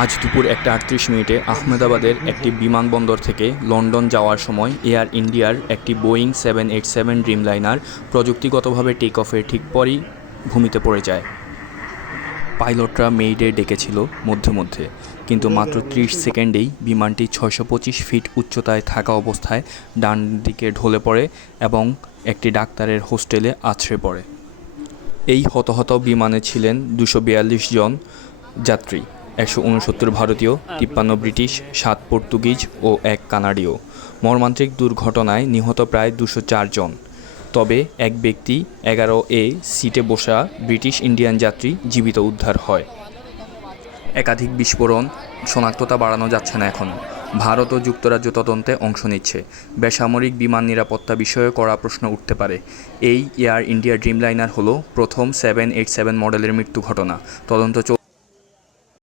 আজ দুপুর 1:38 আহমেদাবাদের একটি বিমানবন্দর থেকে লন্ডন যাওয়ার সময় এয়ার ইন্ডিয়ার একটি বোয়িং 787 ড্রিমলাইনার প্রযুক্তিগতভাবে টেক অফের ঠিক পরই ভূমিতে পড়ে যায়। পাইলটরা মেইডে ডেকেছিল মধ্যে মধ্যে, কিন্তু মাত্র 30 সেকেন্ডেই বিমানটি 625 ফিট উচ্চতায় থাকা অবস্থায় ডান দিকে ঢলে পড়ে এবং একটি ডাক্তারের হোস্টেলে আছড়ে পড়ে। এই হতাহত বিমানে ছিলেন 242 জন যাত্রী, 169 ভারতীয়, 53 ব্রিটিশ, 7 পর্তুগিজ ও 1 কানাডীয়। মর্মান্তিক দুর্ঘটনায় নিহত প্রায় 204 জন। তবে এক ব্যক্তি 11A সিটে বসা ব্রিটিশ ইন্ডিয়ান যাত্রী জীবিত উদ্ধার হয়। একাধিক বিস্ফোরণ, শনাক্ততা বাড়ানো যাচ্ছে না এখনও। ভারত ও যুক্তরাজ্য তদন্তে অংশ নিচ্ছে। বেসামরিক বিমান নিরাপত্তা বিষয়ে কড়া প্রশ্ন উঠতে পারে। এই এয়ার ইন্ডিয়া ড্রিমলাইনার হলো প্রথম 787 মডেলের মৃত্যু ঘটনা। তদন্ত